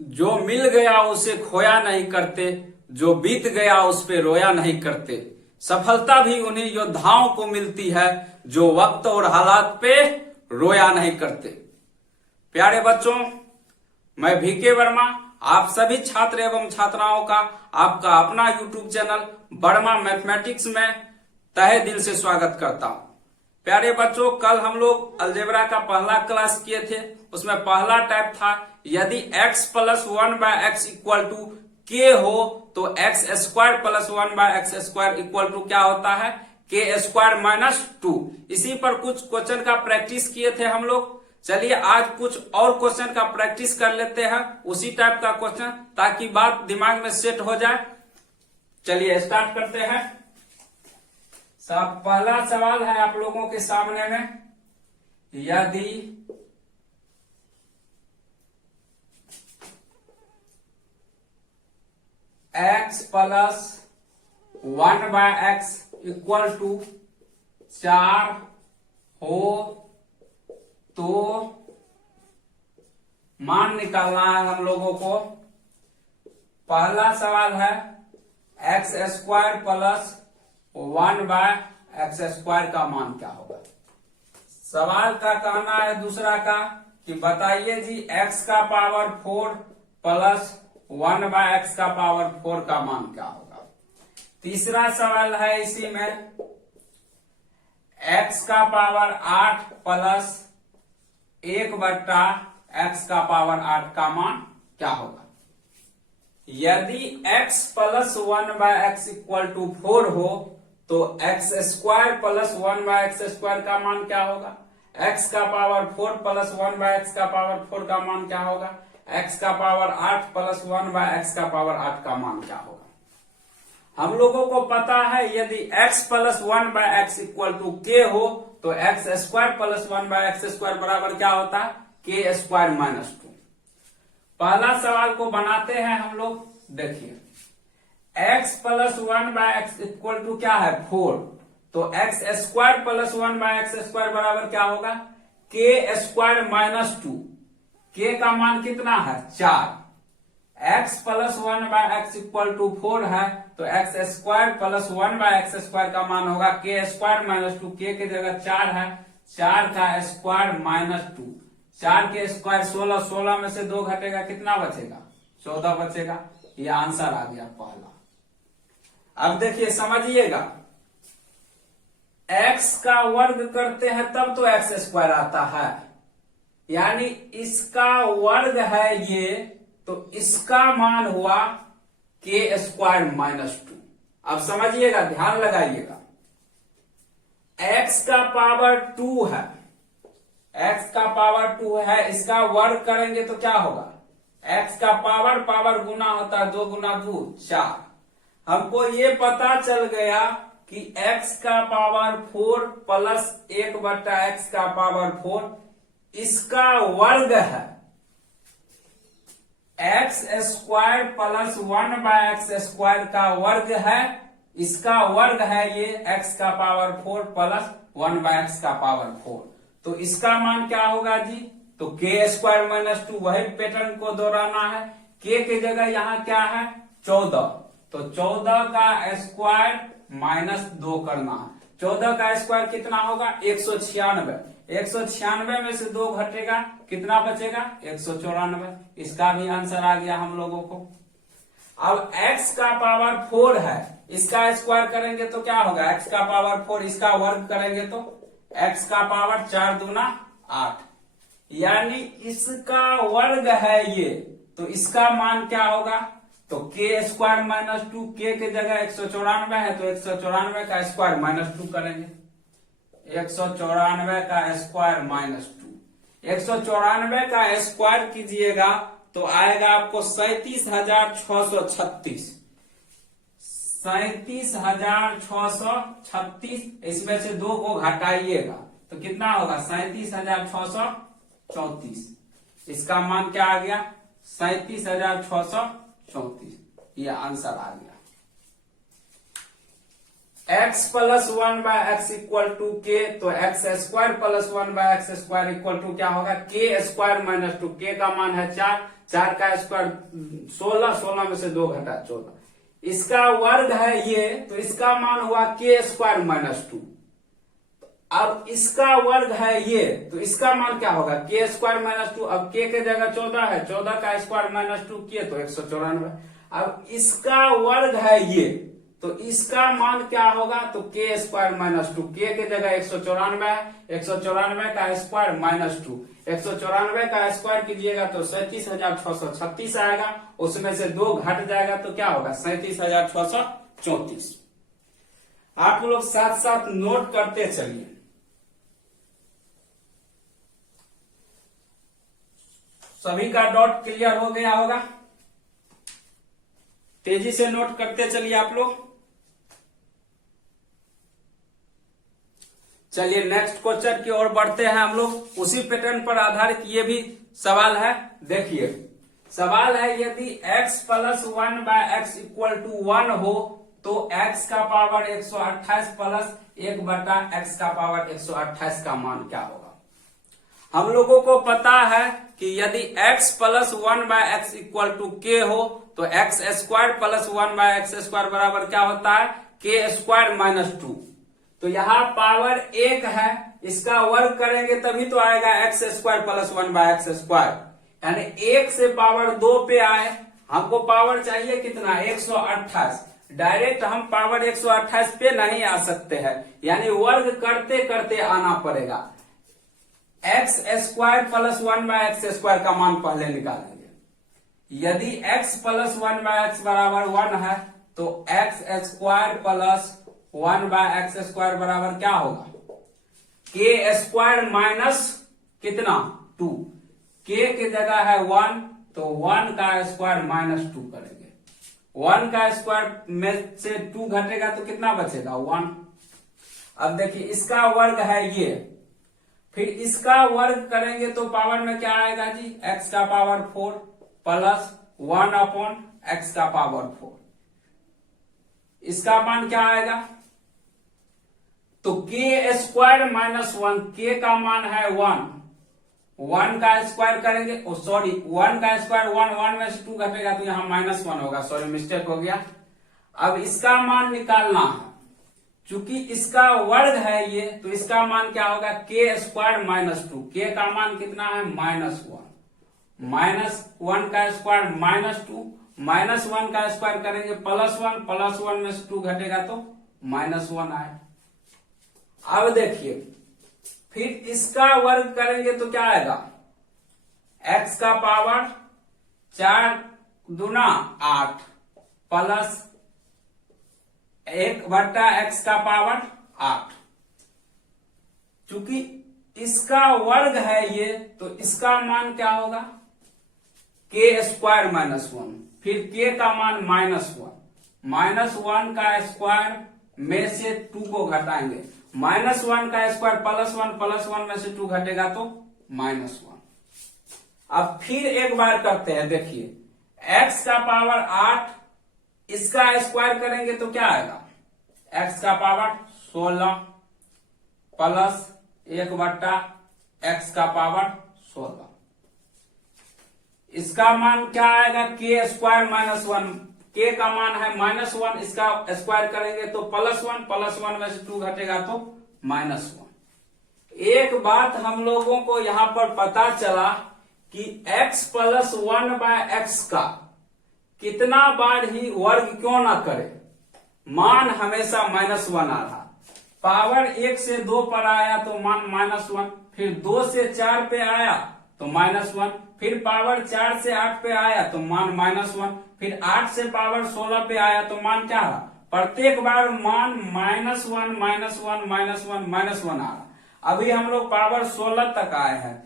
जो मिल गया उसे खोया नहीं करते, जो बीत गया उस पे रोया नहीं करते। सफलता भी उन्हीं योद्धाओं को मिलती है जो वक्त और हालात पे रोया नहीं करते। प्यारे बच्चों, मैं VK वर्मा आप सभी छात्र एवं छात्राओं का आपका अपना YouTube चैनल वर्मा मैथमेटिक्स में तहे दिल से स्वागत करता हूं। प्यारे बच्चों, कल हम लोग अलजेब्रा का पहला क्लास किए थे। उसमें पहला टाइप था यदि x plus 1/x equal to k हो तो x square plus 1/x square equal to क्या होता है, k स्क्वायर माइनस 2। इसी पर कुछ क्वेश्चन का प्रैक्टिस किए थे हम लोग। चलिए आज कुछ और क्वेश्चन का प्रैक्टिस कर लेते हैं, उसी टाइप का क्वेश्चन, ताकि बात दिमाग में सेट हो जाए। चलिए स्टार्ट करते हैं। पहला सवाल है आप लोगों के सामने में, यदि x plus 1/x equal to 4 हो तो मान निकालना है हम लोगों को। पहला सवाल है x square plus 1/x square का मान क्या होगा। सवाल का कहना है दूसरा का कि बताइए जी x का पावर 4 प्लस 1/x का पावर 4 का मान क्या होगा। तीसरा सवाल है इसी में x का पावर 8 प्लस 1/x का पावर 8 का मान क्या होगा। यदि x plus 1/x equal to 4 हो तो x square plus 1/x square का मान क्या होगा। x का पावर 4 प्लस 1/x का पावर 4 का मान क्या होगा। x का पावर 8 प्लस 1/x का पावर 8 का मान क्या होगा। हम लोगों को पता है यदि x plus 1/x equal to k हो तो x square plus 1/x square बराबर क्या होता है, k स्क्वायर माइनस 2। पहला सवाल को बनाते हैं हम लोग। देखिए x plus 1/x equal to क्या है 4, तो x square plus 1/x square बराबर क्या होगा, k स्क्वायर माइनस 2। k का मान कितना है 4। x plus 1/x equal to 4 है तो x square plus 1/x square का मान होगा k स्क्वायर माइनस 2। k की जगह 4 है, 4 का स्क्वायर माइनस 2। 4 के स्क्वायर 16, 16 में से 2 घटेगा, कितना बचेगा 14 बचेगा। ये आंसर आ गया पहला। अब देखिए समझिएगा, x का वर्ग करते हैं तब तो x स्क्वायर आता है, यानी इसका वर्ग है ये, तो इसका मान हुआ k स्क्वायर माइनस 2। अब समझिएगा, ध्यान लगाइएगा, x का पावर 2 है, x का पावर 2 है, इसका वर्ग करेंगे तो क्या होगा, x का पावर पावर गुना होता है, 2 गुना 2 4। हमको ये पता चल गया कि x का पावर 4 प्लस 1/x का पावर 4 इसका वर्ग है। x square plus 1/x square का वर्ग है, इसका वर्ग है ये x का पावर 4 प्लस 1/x का पावर 4। तो इसका मान क्या होगा जी, तो k स्क्वायर माइनस 2। वही पैटर्न को दोहराना है। k की जगह यहाँ क्या है 14, तो 14 का स्क्वायर माइनस 2 करना है। 14 का स्क्वायर कितना होगा 196। 196 में से 2 घटेगा, कितना बचेगा 194। इसका भी आंसर आ गया हम लोगों को। अब x का पावर 4 है, इसका स्क्वायर करेंगे तो क्या होगा, x का पावर 4, इसका वर्ग करेंगे तो x का पावर 4 दूना 8, यानी इसका वर्ग है ये, तो इसका मान क्या होगा, तो k स्क्वायर माइनस 2। k की जगह 194 है तो 194 का स्क्वायर माइनस 2 करेंगे। 194 का स्क्वायर माइनस 2, 194 का स्क्वायर कीजिएगा तो आएगा आपको 37,636। 37,636, इसमें से 2 को घटाइएगा तो कितना होगा 37,634। इसका मान क्या आ गया 37,634। ये आंसर आ गया। x plus 1 by x equal to K, तो X square plus 1 by x square equal to क्या होगा, के स्क्वायर माइनस 2, के का मान है 4, 4 का स्क्वायर 16, 16 में से 2 घटा 14, इसका वर्ग है ये, तो इसका मान हुआ के स्क्वायर माइनस 2। अब इसका वर्ग है ये, तो इसका मान क्या होगा, के स्क्वायर माइनस 2। अब के जगह 14 है, 14 का स्क्वायर माइनस 2 के, तो 194। अब इसका वर्ग है ये, तो इसका मान क्या होगा, तो के स्क्वायर माइनस 2, के जगह 194 है, 194 का स्क्वायर माइनस 2, 194 का स्क्वायर कीजिएगा तो 37,636 आएगा, उसमें से 2 घट जाएगा तो क्या होगा, 37,634। आप लोग साथ साथ नोट करते चलिए। सभी का डॉट क्लियर हो गया होगा, तेजी से नोट करते चलिए आप लोग। चलिए नेक्स्ट क्वेश्चन की ओर बढ़ते हैं हम लोग। उसी पैटर्न पर आधारित ये भी सवाल है। देखिए सवाल है, यदि x plus 1 by x equal to 1 हो तो x का पावर 128 प्लस 1 बटा x का पावर 128 का मान क्या होगा। हम लोगों को पता है कि यदि x plus 1 by x equal to K हो तो X square plus 1 by x square बराबर क्या होता है, के स्क्वायर माइनस 2। तो यहाँ पावर 1 है, इसका वर्ग करेंगे तभी तो आएगा X square plus 1 by x square, यानी 1 से पावर 2 पे आए। हमको पावर चाहिए कितना, 128। डायरेक्ट हम पावर 128 पे नहीं आ सकते हैं, यानी वर्ग करते करते आना पड़ेगा। X square plus 1 by x square का मान पहले निकालेंगे। यदि x प्लस 1 बाय एक्स बराबर 1 है तो X square plus 1 by x square बराबर क्या होगा, के स्क्वायर माइनस कितना 2, के की जगह है 1 तो 1 का स्क्वायर माइनस 2 करेंगे। 1 का स्क्वायर में से 2 घटेगा तो कितना बचेगा 1। अब देखिए इसका वर्ग है ये, फिर इसका वर्ग करेंगे तो पावर में क्या आएगा जी, x का पावर 4 प्लस 1 अपॉन x का पावर 4। इसका मान क्या आएगा, तो के स्क्वायर माइनस 1, के का मान है 1, 1 का स्क्वायर करेंगे, सॉरी 1 का स्क्वायर 1, 1 में से 2 घटेगा तो यहां माइनस 1 होगा, सॉरी मिस्टेक हो गया। अब इसका मान निकालना है, चूंकि इसका वर्ग है ये, तो इसका मान क्या होगा, के स्क्वायर माइनस 2, के का मान कितना है माइनस 1, माइनस 1 का स्क्वायर माइनस 2, माइनस 1 का स्क्वायर करेंगे प्लस 1, प्लस 1 में से 2 घटेगा तो माइनस 1 आए। अब देखिए फिर इसका वर्ग करेंगे तो क्या आएगा, x का पावर 4 दूना 8 प्लस 1 बटा x का पावर 8। चूंकि इसका वर्ग है ये, तो इसका मान क्या होगा, के स्क्वायर माइनस 1, फिर के का मान माइनस 1, माइनस 1 का स्क्वायर में से 2 को घटाएंगे, माइनस 1 का स्क्वायर प्लस 1, प्लस 1 में से 2 घटेगा तो माइनस 1। अब फिर एक बार करते हैं, देखिए x का पावर 8, इसका स्क्वायर करेंगे तो क्या आएगा, x का पावर 16 प्लस 1 बटा x का पावर 16। इसका मान क्या आएगा, के स्क्वायर माइनस 1, के का मान है माइनस 1, इसका स्क्वायर करेंगे तो प्लस 1, प्लस 1 में से 2 घटेगा तो माइनस 1। एक बात हम लोगों को यहां पर पता चला कि x प्लस 1 बाय एक्स का कितना बार ही वर्ग क्यों ना करे, मान हमेशा माइनस 1 आ रहा। पावर 1 से 2 पर आया तो मान माइनस 1, फिर 2 से 4 पे आया तो माइनस 1, फिर पावर 4 से 8 पे आया तो मान माइनस 1, फिर 8 से पावर 16 पे आया तो मान क्या रहा, प्रत्येक बार मान माइनस 1 माइनस 1 माइनस 1 माइनस 1 आ रहा। अभी हम लोग पावर 16 तक आए हैं,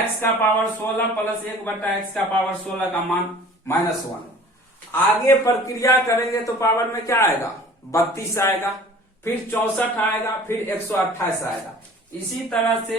x का पावर 16 प्लस 1 बटा x का पावर 16 का मान माइनस 1। आगे प्रक्रिया करेंगे तो पावर में क्या आएगा, 32 आएगा, फिर 64 आएगा, फिर 128 आएगा। इसी तरह से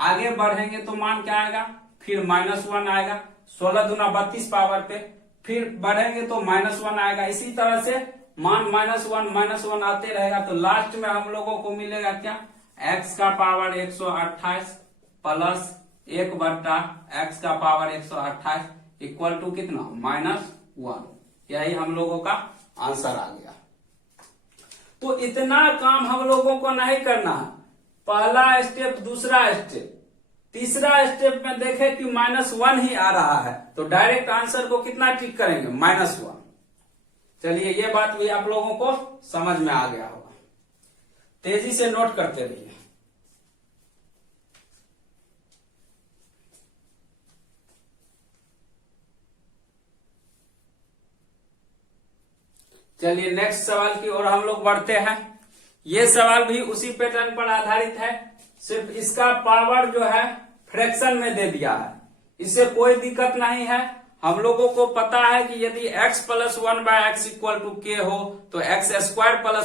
आगे बढ़ेंगे तो मान क्या आएगा, फिर माइनस 1 आएगा, 16 दूना 32 पावर पे, फिर बढ़ेंगे तो माइनस 1 आएगा। इसी तरह से मान -1 आते रहेगा, तो लास्ट में हम लोगों को मिलेगा क्या, x का पावर 128 प्लस 1/x का पावर 128 इक्वल टू कितना, -1। यही हम लोगों का आंसर आ गया। तो इतना काम हम लोगों को नहीं करना है, पहला स्टेप, दूसरा स्टेप, तीसरा स्टेप में देखें कि -1 ही आ रहा है, तो डायरेक्ट आंसर को कितना टिक करेंगे, -1। चलिए ये बात भी आप लोगों को समझ में आ गया होगा, तेजी से नोट करते रहिए। चलिए नेक्स्ट सवाल की ओर हम लोग बढ़ते हैं। ये सवाल भी उसी पैटर्न पर आधारित है, सिर्फ इसका पावर जो है फ्रैक्शन में दे दिया है, इससे कोई दिक्कत नहीं है। हम लोगों को पता है कि यदि x + 1/x equal to k हो तो x² +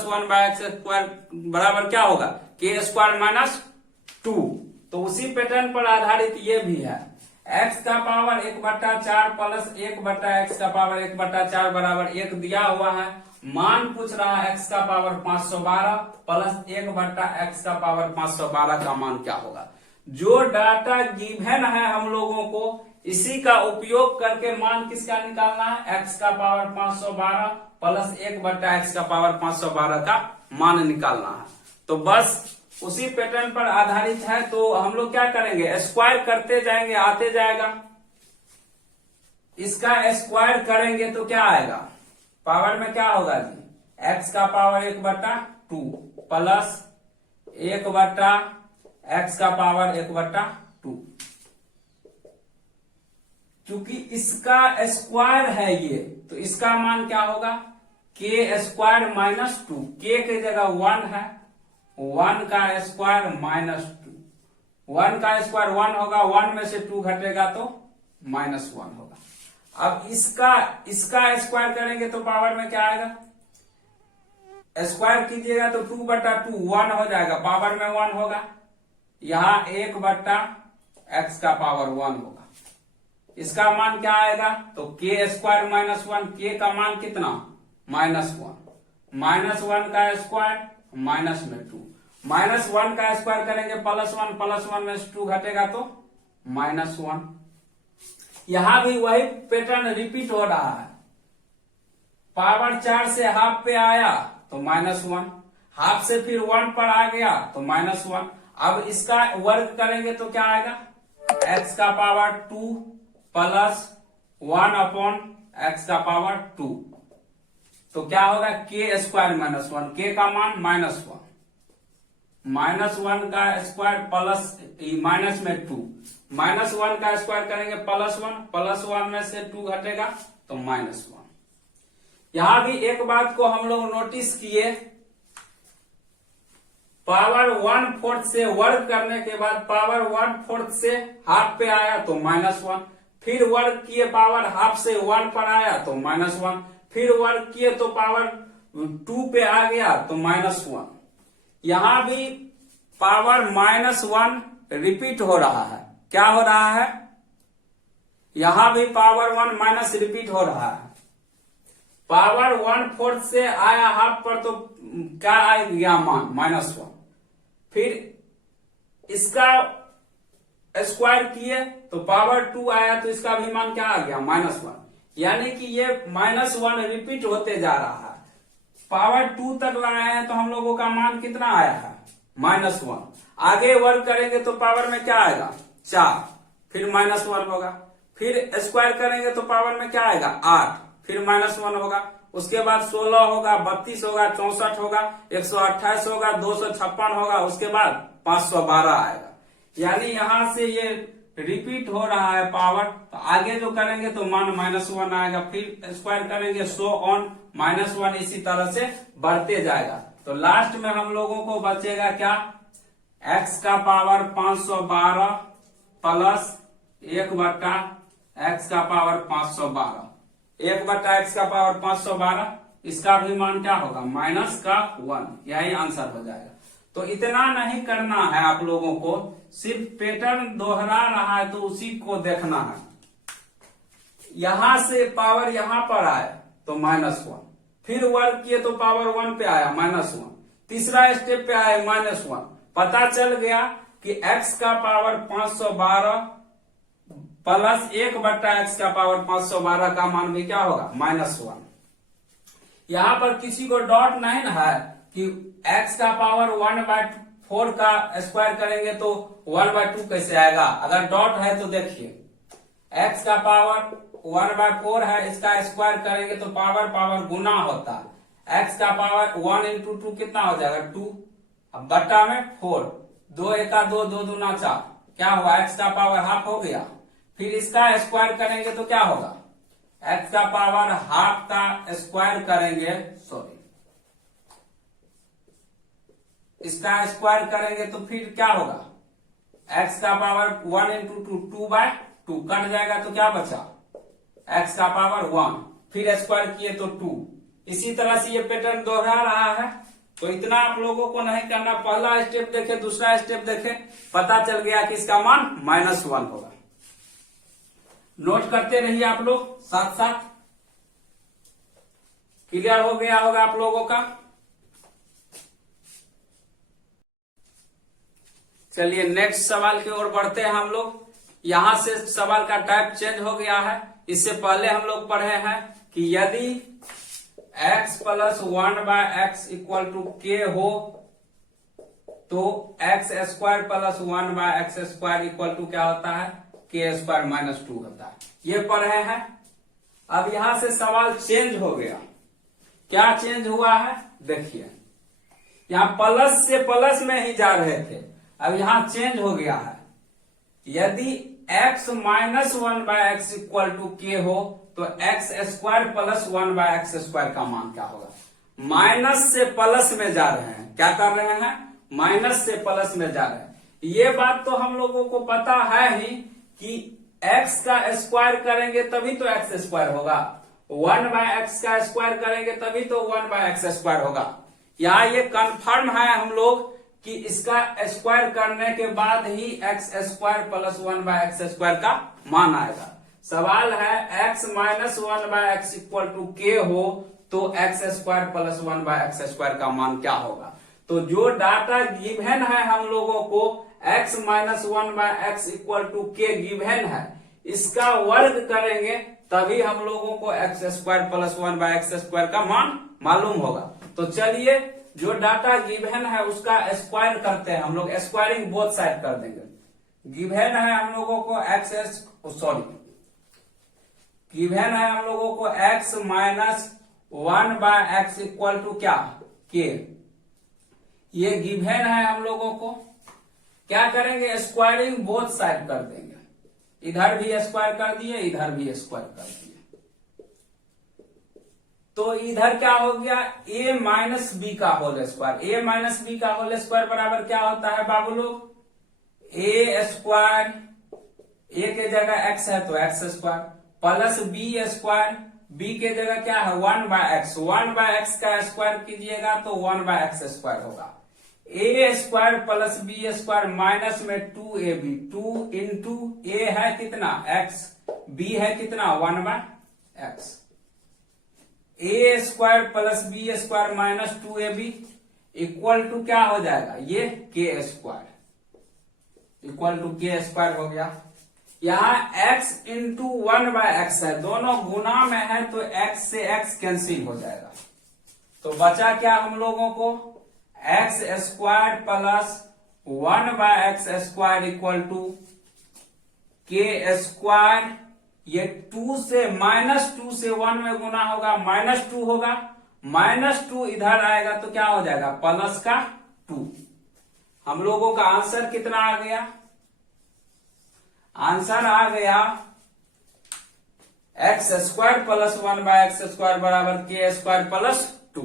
1/x² बराबर क्या होगा, k² - 2। तो उसी पैटर्न पर आधारित ये भी है, x का पावर 1/4 प्लस 1/x का पावर 1/4 बराबर 1 दिया हुआ है। मान पूछ रहा है x का पावर 512 प्लस 1/x का पावर 512 का मान क्या होगा। जो डाटा गिवन है हम लोगों को इसी का उपयोग करके मान किसका निकालना है, x का पावर 512 प्लस 1/x का पावर 512 का मान निकालना है। तो बस उसी पैटर्न पर आधारित है, तो हम लोग क्या करेंगे, स्क्वायर करते जाएंगे, आते जाएगा। इसका स्क्वायर करेंगे तो क्या आएगा, पावर में क्या होगा जी, x का पावर 1/2 प्लस 1/x का पावर 1/2। क्योंकि इसका स्क्वायर है ये, तो इसका मान क्या होगा, k² - 2। k की जगह 1 है, 1 का स्क्वायर -2, 1 का स्क्वायर 1 होगा, 1 में से 2 घटेगा तो -1 होगा। अब इसका स्क्वायर करेंगे तो पावर में क्या आएगा, स्क्वायर कीजिएगा तो 2/2 1 हो जाएगा, पावर में 1 होगा, यहां 1/x का पावर 1 होगा। इसका मान क्या आएगा, तो k² - 1, k का मान कितना, -1, -1 का स्क्वायर माइनस में 2, -1 का स्क्वायर करेंगे +1, +1 में 2 घटेगा तो -1। यहां भी वही पैटर्न रिपीट हो रहा है, पावर 4 से हाफ पे आया तो -1, हाफ से फिर 1 पर आ गया तो -1। अब इसका वर्ग करेंगे तो क्या आएगा, x का पावर 2 प्लस 1/x का पावर 2, तो क्या होगा, k² - 1, k का मान -1, -1 का स्क्वायर प्लस माइनस में 2, -1 का स्क्वायर करेंगे +1, +1 में से 2 घटेगा तो -1। यहां भी एक बात को हम लोग नोटिस किए, पावर 1/4 से वर्ग करने के बाद पावर 1/4 से हाफ पे आया तो -1, फिर वर्ग किए पावर हाफ से 1 पर आया तो -1, फिर वर्ग किए तो पावर 2 पे आ गया तो -1। यहां भी पावर -1 रिपीट हो रहा है, क्या हो रहा है, यहां भी पावर 1 माइनस रिपीट हो रहा है। पावर 1/4 से आया हाफ पर तो क्या आ गया मान, -1, फिर इसका स्क्वायर किए तो पावर 2 आया तो इसका भी मान क्या आ गया, -1। यानी कि ये -1 रिपीट होते जा रहा है। पावर 2 तक लगाए हैं तो हम लोगों का मान कितना आया है, -1। आगे वर्ग करेंगे तो पावर में क्या आएगा, 4, फिर -1 होगा, फिर स्क्वायर करेंगे तो पावर में क्या आएगा, 8, फिर -1 होगा, उसके बाद 16 होगा, 32 होगा, 64 होगा, 128 होगा, 256 होगा, उसके बाद 512 आएगा। यानी यहां से ये रिपीट हो रहा है पावर, तो आगे जो करेंगे तो मान -1 आएगा, फिर स्क्वायर करेंगे सो ऑन -1, इसी तरह से बढ़ते जाएगा। तो लास्ट में हम लोगों को बचेगा क्या, x का पावर 512 प्लस 1/x का पावर 512, 1/x का पावर 512, इसका भी मान क्या होगा, -1, यही आंसर हो जाएगा। तो इतना नहीं करना है आप लोगों को, सिर्फ पैटर्न दोहरा रहा है तो उसी को देखना है। यहां से पावर यहां पर आए तो -1, फिर वर्ग किए तो पावर 1 पे आया -1, तीसरा स्टेप पे आया -1। पता चल गया कि x का पावर 512 प्लस 1/x का पावर 512 का मान भी क्या होगा -1। यहाँ पर किसी को डॉट नहीं है कि x का पावर 1/4 का स्क्वायर करेंगे तो 1/2 कैसे आएगा। अगर डॉट है तो देखिए x का पावर 1/4 है, इसका स्क्वायर करेंगे तो पावर गुना होता है। x का पावर 1 इंटू 2 कितना हो जाएगा 2, अब बट्टा में 4, 2 एका 2, 2 दूना 4, क्या हुआ x का पावर हाफ हो गया। फिर इसका स्क्वायर करेंगे तो क्या होगा, x का पावर हाफ का स्क्वायर करेंगे, सॉरी इसका स्क्वायर करेंगे तो फिर क्या होगा, x का पावर 1 इंटू 2, 2/2 कट जाएगा तो क्या बचा x का पावर 1, फिर स्क्वायर किए तो 2। इसी तरह से ये पैटर्न दोहरा रहा है। तो इतना आप लोगों को नहीं करना, पहला स्टेप देखे दूसरा स्टेप देखे, पता चल गया कि इसका मान -1 होगा। नोट करते रहिए आप लोग साथ साथ। क्लियर हो गया होगा आप लोगों का। चलिए नेक्स्ट सवाल की ओर बढ़ते हैं हम लोग। यहां से सवाल का टाइप चेंज हो गया है। इससे पहले हम लोग पढ़े हैं कि यदि x plus 1/x equal to k हो तो x² plus 1/x² equal to क्या होता है, k² -2 होता है। ये पढ़े हैं। अब यहां से सवाल चेंज हो गया। क्या चेंज हुआ है देखिए, यहां प्लस से प्लस में ही जा रहे थे, अब यहां चेंज हो गया है। यदि x minus 1/x equal to k हो तो x² प्लस 1/x² का मान क्या होगा। माइनस से प्लस में जा रहे हैं, क्या कर रहे हैं, माइनस से प्लस में जा रहे हैं। ये बात तो हम लोगों को पता है ही कि x का स्क्वायर करेंगे तभी तो x² होगा, 1/x का स्क्वायर करेंगे तभी तो 1/x² होगा। यहाँ ये कंफर्म है हम लोग कि इसका स्क्वायर करने के बाद ही x² प्लस 1/x² का मान आएगा। सवाल है x minus 1/x equal to k हो तो x² प्लस 1/x² का मान क्या होगा। तो जो डाटा गिवन है हम लोगों को x minus 1/x equal to k given है, इसका वर्ग करेंगे तभी हम लोगों को x² प्लस 1/x² का मान मालूम होगा। तो चलिए जो डाटा गिवन है उसका स्क्वायर करते हैं हम लोग, स्क्वायरिंग बोथ साइड कर देंगे। गिवन है हम लोगों को गिवन है हम लोगों को x minus 1/x equal to क्या, k। ये गिवन है हम लोगों को, क्या करेंगे, स्क्वायरिंग बोथ साइड कर देंगे। इधर भी स्क्वायर कर दिए, इधर भी स्क्वायर कर दिए, तो इधर क्या हो गया, a माइनस बी का whole square. a minus B का होल स्क्वायर बराबर क्या होता है बाबू लोग, a², a के जगह x है तो x² प्लस b², b के जगह क्या है 1/x, 1/x का स्क्वायर कीजिएगा तो 1/x² होगा। a² प्लस b² माइनस में 2ab, 2 इंटू a है कितना x, b है कितना 1/x, a² plus b² minus 2ab equal to क्या हो जाएगा, ये k² इक्वल टू k² हो गया। यहाँ x इंटू 1/x है, दोनों गुना में है तो x से x कैंसिल हो जाएगा। तो बचा क्या हम लोगों को, x² plus 1/x² equal to k²। ये 2 से -2 से 1 में गुना होगा, -2 होगा, -2 इधर आएगा तो क्या हो जाएगा प्लस का 2। हम लोगों का आंसर कितना आ गया, आंसर आ गया x² प्लस 1/x² बराबर k² प्लस 2।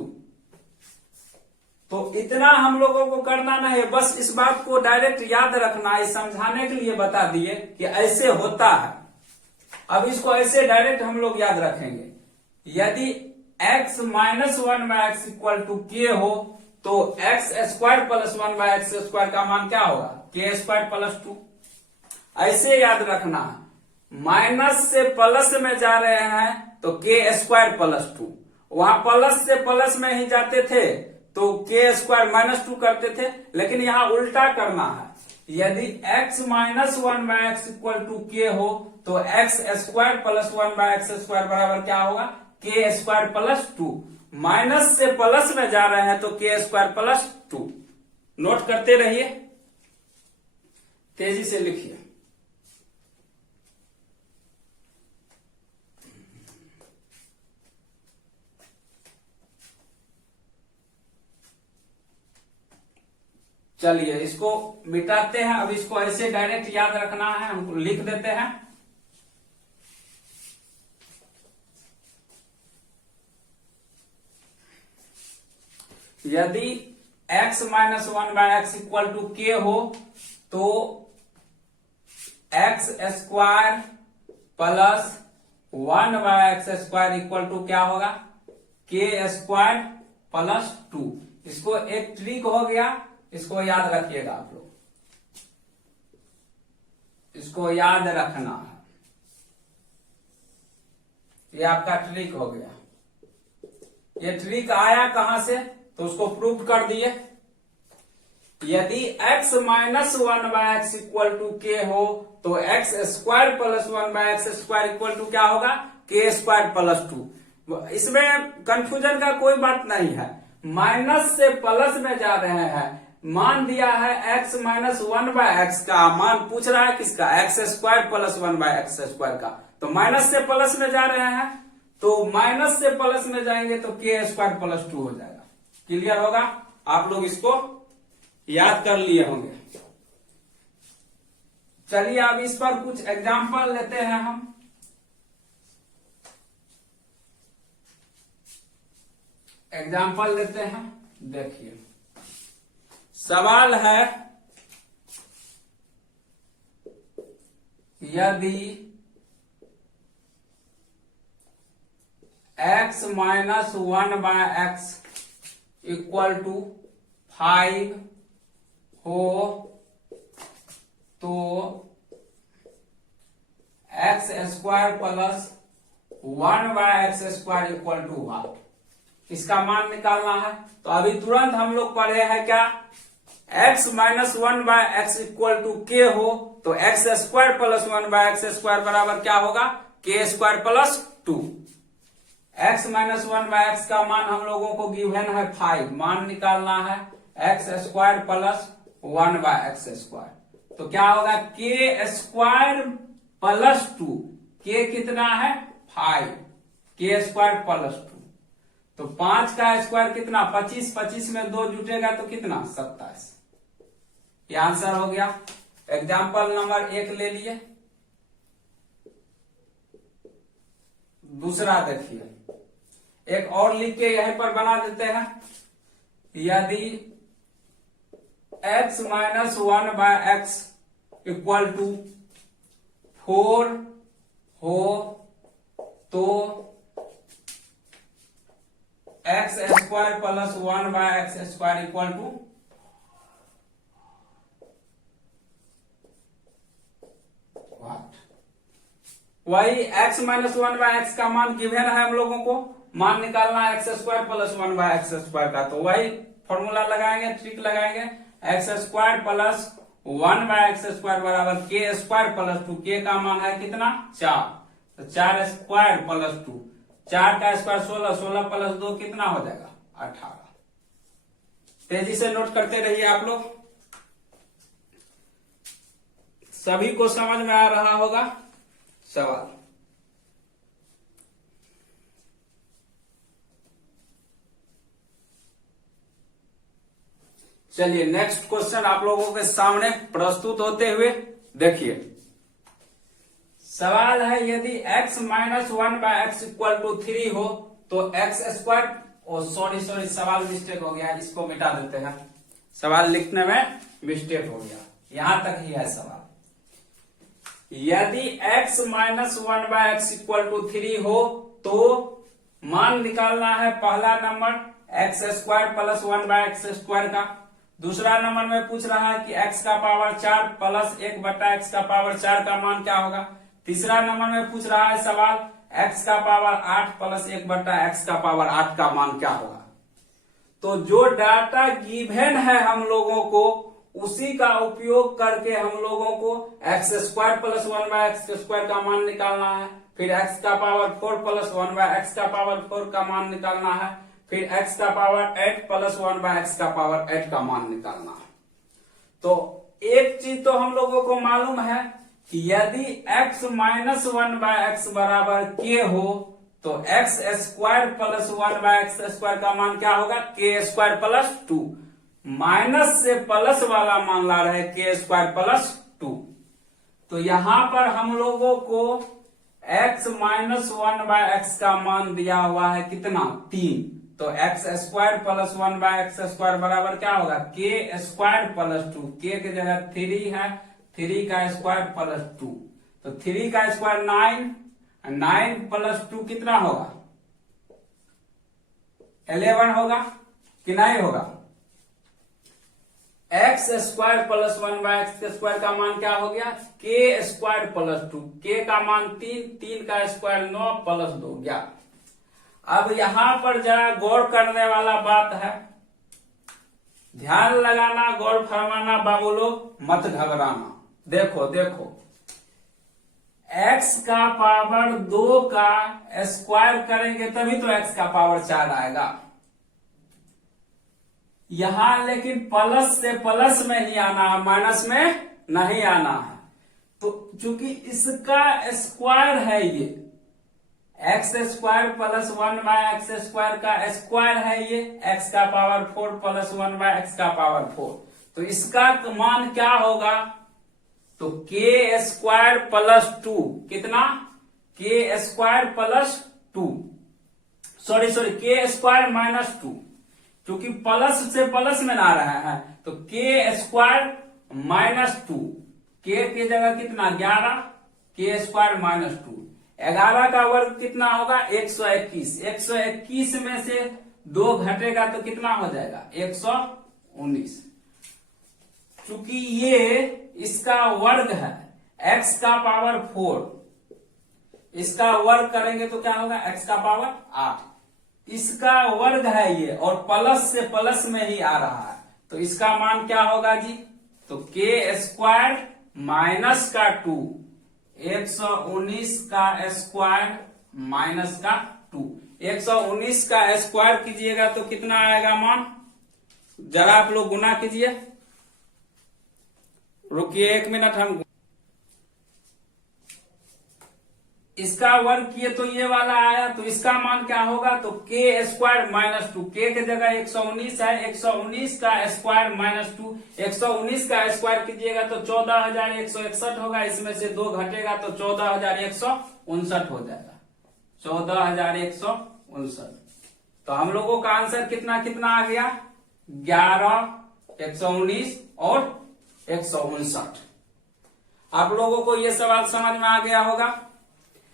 तो इतना हम लोगों को करना नहीं है, बस इस बात को डायरेक्ट याद रखना है, समझाने के लिए बता दिए कि ऐसे होता है। अब इसको ऐसे डायरेक्ट हम लोग याद रखेंगे। यदि x minus 1/x equal to k हो तो x² प्लस 1/x² का मान क्या होगा, k² प्लस 2। ऐसे याद रखना है, माइनस से प्लस में जा रहे हैं तो k² प्लस 2, वहां प्लस से प्लस में ही जाते थे तो के स्क्वायर -2 करते थे, लेकिन यहाँ उल्टा करना है। यदि x -1 by x equal to K हो तो X square plus 1 by x square बराबर क्या होगा, के स्क्वायर प्लस 2। माइनस से प्लस में जा रहे हैं तो के स्क्वायर प्लस 2। नोट करते रहिए, तेजी से लिखिए। चलिए इसको मिटाते हैं। अब इसको ऐसे डायरेक्ट याद रखना है, हमको लिख देते हैं। यदि x -1 by x equal to K हो तो X square plus 1 by x square equal to क्या होगा, के स्क्वायर प्लस 2। इसको एक ट्रिक हो गया, इसको याद रखिएगा आप लोग, इसको याद रखना है। ये आपका ट्रिक हो गया। ये ट्रिक आया कहां से, तो उसको प्रूव कर दिए। यदि x -1 by x equal to K हो तो X square plus 1 by x square equal to क्या होगा, के स्क्वायर प्लस 2। इसमें कंफ्यूजन का कोई बात नहीं है, माइनस से प्लस में जा रहे हैं। मान दिया है x -1 बाय एक्स का, मान पूछ रहा है किसका, X square plus 1 by x square का। तो माइनस से प्लस में जा रहे हैं तो माइनस से प्लस में जाएंगे तो के स्क्वायर प्लस 2 हो जाएगा। क्लियर होगा, आप लोग इसको याद कर लिए होंगे। चलिए अब इस पर कुछ एग्जाम्पल लेते हैं हम। एग्जाम्पल लेते हैं, देखिए सवाल है, यदि x -1 by x equal to 5 हो तो X square plus 1 by x square equal to what, इसका मान निकालना है। तो अभी तुरंत हम लोग पढ़े हैं क्या, x -1 by x equal to K हो तो X square plus 1 by x square बराबर क्या होगा, K square plus 2। x -1 by X का मान हम लोगों को गिवन है 5, मान निकालना है X square plus 1 by x square. तो क्या होगा, के स्क्वायर प्लस 2, के कितना है 5, के स्क्वायर प्लस 2। तो 5 का स्क्वायर कितना 25, 25 में 2 जुटेगा तो कितना 27। ये आंसर हो गया। एग्जाम्पल नंबर 1 ले लिए। दूसरा देखिए, एक और लिख के यहीं पर बना देते हैं। यदि x -1 by x equal to 4 हो तो X square plus 1 by x square equal to what, वही x -1 बाय एक्स का मान गिवन है हम लोगों को, मान निकालना है X square plus 1 by x square का। तो वही फॉर्मूला लगाएंगे, ट्रिक लगाएंगे, X square plus 1 by x square बराबर के स्क्वायर प्लस 2। के का मान है कितना 4, तो 4 स्क्वायर प्लस 2, 4 का स्क्वायर 16, 16 प्लस 2 कितना हो जाएगा 18। तेजी से नोट करते रहिए आप लोग, सभी को समझ में आ रहा होगा सवाल। चलिए नेक्स्ट क्वेश्चन आप लोगों के सामने प्रस्तुत होते हुए देखिए। सवाल है, यदि x -1 by x equal to 3 हो तो एक्स स्क्वायर, सॉरी सवाल मिस्टेक हो गया, इसको मिटा देते हैं, सवाल लिखने में मिस्टेक हो गया, यहां तक ही है सवाल। यदि x -1 by x equal to 3 हो तो मान निकालना है पहला number x square plus 1 by x square का। दूसरा नंबर में पूछ रहा है कि x का पावर 4 प्लस 1 बटा एक्स का पावर 4 का मान क्या होगा। तीसरा नंबर में पूछ रहा है सवाल x का पावर 8 प्लस 1/x का पावर 8 का मान क्या होगा। तो जो डाटा गिवन है हम लोगों को उसी का उपयोग करके हम लोगों को x² प्लस 1/x² का मान निकालना है, फिर x का पावर 4 प्लस 1/x का पावर 4 का मान निकालना है, फिर x का पावर 8 प्लस 1/x का पावर 8 का मान निकालना है। तो एक चीज तो हम लोगों को मालूम है कि यदि x माइनस 1/x बराबर k हो तो x² प्लस 1/x² का मान क्या होगा, k² प्लस 2। माइनस से प्लस वाला मान ला रहे k² प्लस 2। तो यहां पर हम लोगों को x माइनस 1/x का मान दिया हुआ है कितना, 3। तो x² प्लस 1/x² बराबर क्या होगा, k² प्लस 2। k की जगह 3 है, 3 का स्क्वायर प्लस 2। तो 3 का स्क्वायर 9, 9 प्लस 2 कितना होगा, 11 होगा कि नहीं होगा। x² प्लस 1/x² का मान क्या हो गया, k² प्लस 2। k का मान 3, 3 का स्क्वायर 9 प्लस 2 11। अब यहां पर जरा गौर करने वाला बात है, ध्यान लगाना, गौर फरमाना बाबू लोग, मत घबराना। देखो देखो, x का पावर 2 का स्क्वायर करेंगे तभी तो x का पावर 4 आएगा। यहां लेकिन प्लस से प्लस में ही आना है, माइनस में नहीं आना है। तो चूंकि इसका स्क्वायर है ये x² प्लस 1/x² का स्क्वायर है ये, x का पावर 4 प्लस 1/x का पावर 4। तो इसका मान क्या होगा, तो k² प्लस 2 कितना, k² plus 2, sorry k² minus 2, क्योंकि प्लस से प्लस में ना रहा है। तो k² माइनस 2, k की जगह कितना 11, k² माइनस 2। 11 का वर्ग कितना होगा, 121। 121 में से 2 घटेगा तो कितना हो जाएगा, 119। चूंकि ये इसका वर्ग है, x का पावर 4, इसका वर्ग करेंगे तो क्या होगा, x का पावर 8। इसका वर्ग है ये और प्लस से प्लस में ही आ रहा है, तो इसका मान क्या होगा जी, तो k² माइनस का 2, 119 का स्क्वायर माइनस का 2। 119 का स्क्वायर कीजिएगा तो कितना आएगा मान, जरा आप लोग गुना कीजिए, रुकिए 1 मिनट, हम इसका वर्ग किए तो ये वाला आया, तो इसका मान क्या होगा, तो k² माइनस 2। k की जगह 119 है, 119 का स्क्वायर माइनस 2। 119 का स्क्वायर कीजिएगा तो 14,161 होगा, इसमें से 2 घटेगा तो 14,159 हो जाएगा, 14,159। तो हम लोगों का आंसर कितना कितना आ गया, 11, 119 और 159। आप लोगों को ये सवाल समझ में आ गया होगा।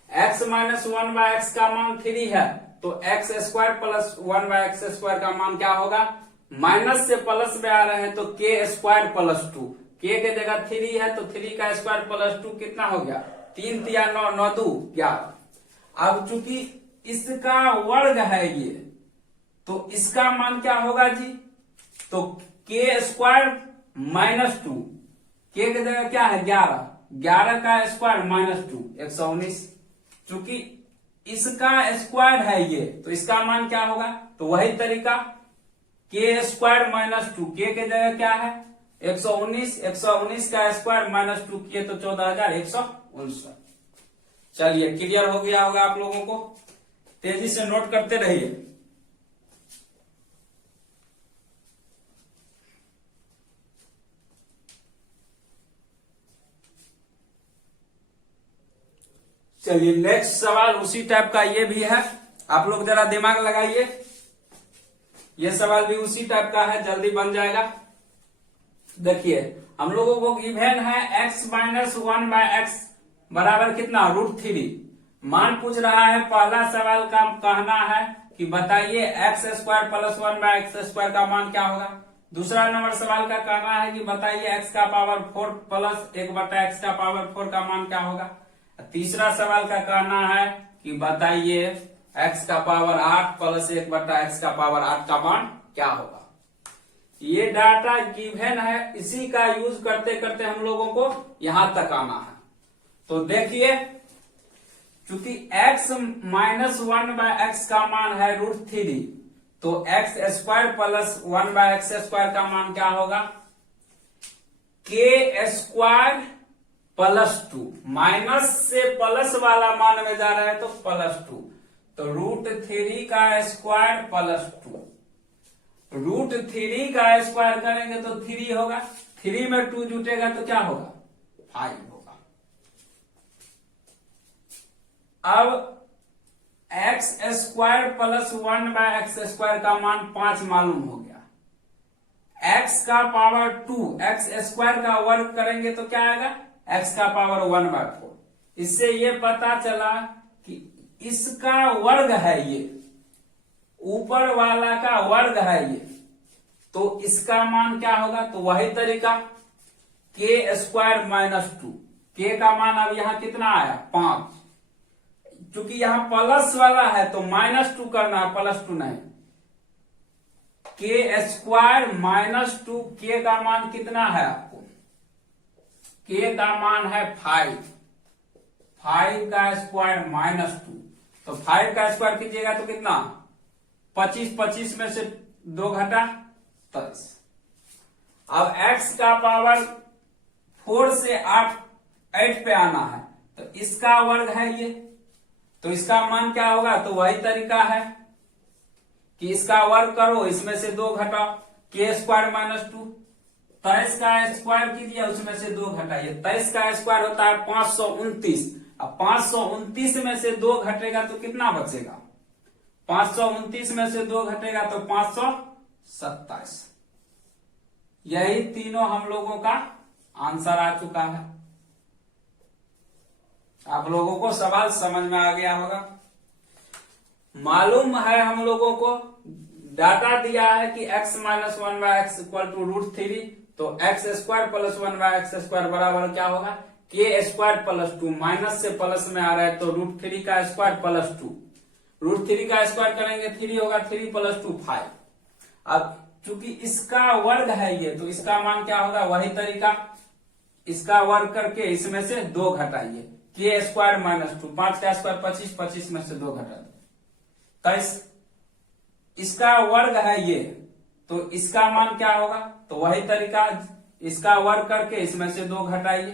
x माइनस 1/x का मान 3 है, तो x² प्लस 1/x² का मान क्या होगा, माइनस से प्लस में आ रहे हैं तो k² प्लस 2। k के जगह 3 है तो 3 का स्क्वायर प्लस 2 कितना हो गया, 3 3 9 9 2 11। अब चूंकि इसका वर्ग है ये, तो इसका मान क्या होगा जी, तो k² माइनस 2, k की जगह क्या है 11, 11 का स्क्वायर माइनस 2, 119। चूंकि इसका स्क्वायर है ये, तो इसका मान क्या होगा, तो वही तरीका k² माइनस 2, k के जगह क्या है 119, 119 का स्क्वायर माइनस 2 किए तो 14,159। चलिए क्लियर हो गया होगा आप लोगों को, तेजी से नोट करते रहिए। चलिए नेक्स्ट सवाल उसी टाइप का ये भी है, आप लोग जरा दिमाग लगाइए, ये सवाल भी उसी टाइप का है, जल्दी बन जाएगा। देखिए हम लोगों को गिवन है x माइनस 1/x बराबर कितना, √3। मान पूछ रहा है, पहला सवाल का कहना है कि बताइए x² प्लस 1/x² का मान क्या होगा। दूसरा नंबर सवाल का कहना है कि बताइए x का पावर 4 प्लस 1/x का पावर 4 का मान क्या होगा। तीसरा सवाल का कहना है कि बताइए x का पावर 8 प्लस 1/x का पावर 8 का मान क्या होगा। ये डाटा गिवन है, इसी का यूज करते करते हम लोगों को यहां तक आना है। तो देखिए, चूंकि x माइनस 1/x का मान है √3, तो x² प्लस 1/x² का मान क्या होगा, k² प्लस 2। माइनस से प्लस वाला मान में जा रहा है तो प्लस 2, तो √3 का स्क्वायर प्लस 2। √3 का स्क्वायर करेंगे तो 3 होगा, 3 में 2 जुटेगा तो क्या होगा, 5 होगा। अब x² प्लस 1/x² का मान 5 मालूम हो गया। x का पावर 2, x² का वर्ग करेंगे तो क्या आएगा, x का पावर 1/4। इससे ये पता चला कि इसका वर्ग है ये, ऊपर वाला का वर्ग है ये, तो इसका मान क्या होगा, तो वही तरीका k² माइनस 2। k का मान अब यहां कितना आया, 5। चूंकि यहां प्लस वाला है तो -2 करना है, +2 नहीं। k² माइनस 2, k का मान कितना है आपको, k का मान है 5। 5 का स्क्वायर -2, तो 5 का स्क्वायर कीजिएगा तो कितना, 25, 25 में से 2 घटा 23। अब x का पावर 4 से 8 पे आना है, तो इसका वर्ग है ये, तो इसका मान क्या होगा, तो वही तरीका है कि इसका वर्ग करो, इसमें से 2 घटाओ, k² माइनस 2। 23 का स्क्वायर कीजिए, उसमें से 2 घटाइए, 23 का स्क्वायर होता है 529। अब 529 में से 2 घटेगा तो कितना बचेगा, 529 में से 2 घटेगा तो 527। यही तीनों हम लोगों का आंसर आ चुका है। आप लोगों को सवाल समझ में आ गया होगा। मालूम है हम लोगों को, डाटा दिया है कि x minus 1/x equal to √3, तो x² प्लस 1/x² बराबर क्या होगा, k² प्लस 2। माइनस से प्लस में आ रहा है तो √3 का स्क्वायर प्लस 2। √3 का स्क्वायर करेंगे 3 होगा, 3 प्लस 2 5। अब चूंकि इसका वर्ग है ये, तो इसका मान क्या होगा, वही तरीका, इसका वर्ग करके इसमें से 2 घटाइए, k² माइनस 2। 5 का स्क्वायर 25, 25 में से 2 घटा दो 23। इसका वर्ग है ये, तो इसका मान क्या होगा, तो वही तरीका, इसका वर्ग करके इसमें से 2 घटाइए,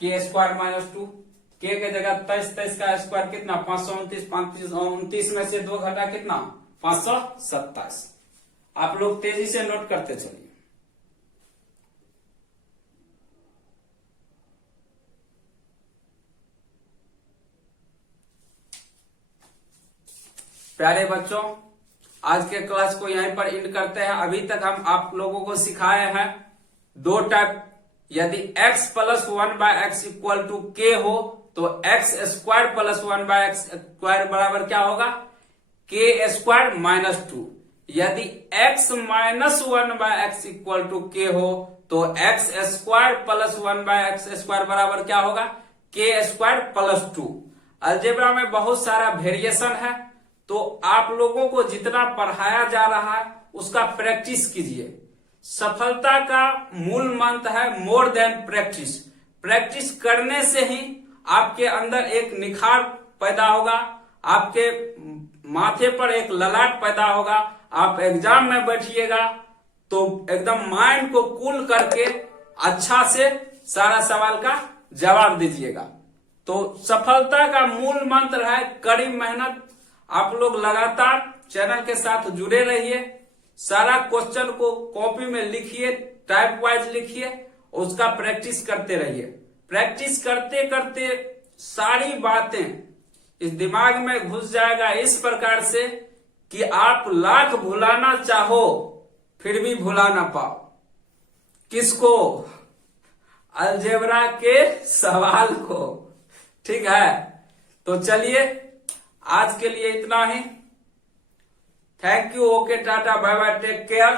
k² माइनस 2। k के जगह 23, 23 का स्क्वायर कितना, 529, 529 में से 2 घटा कितना, 527। आप लोग तेजी से नोट करते चलिए। प्यारे बच्चों, आज के क्लास को यहीं पर एंड करते हैं। अभी तक हम आप लोगों को सिखाए हैं 2 टाइप। यदि x plus 1/x equal to k हो तो x² प्लस 1/x² बराबर क्या होगा, k² माइनस 2। यदि x minus 1/x equal to k हो तो x² प्लस 1/x² बराबर क्या होगा, k² प्लस 2। अलजेब्रा में बहुत सारा वेरिएशन है, तो आप लोगों को जितना पढ़ाया जा रहा है उसका प्रैक्टिस कीजिए। सफलता का मूल मंत्र है मोर देन प्रैक्टिस। प्रैक्टिस करने से ही आपके अंदर एक निखार पैदा होगा, आपके माथे पर एक ललाट पैदा होगा। आप एग्जाम में बैठिएगा तो एकदम माइंड को कूल करके अच्छा से सारा सवाल का जवाब दीजिएगा। तो सफलता का मूल मंत्र है कड़ी मेहनत। आप लोग लगातार चैनल के साथ जुड़े रहिए, सारा क्वेश्चन को कॉपी में लिखिए, टाइप वाइज लिखिए, उसका प्रैक्टिस करते रहिए। प्रैक्टिस करते करते सारी बातें इस दिमाग में घुस जाएगा इस प्रकार से कि आप लाख भुलाना चाहो फिर भी भुला ना पाओ। किसको, अलजेब्रा के सवाल को। ठीक है, तो चलिए आज के लिए इतना ही। Thank you, okay, tata, bye bye, take care.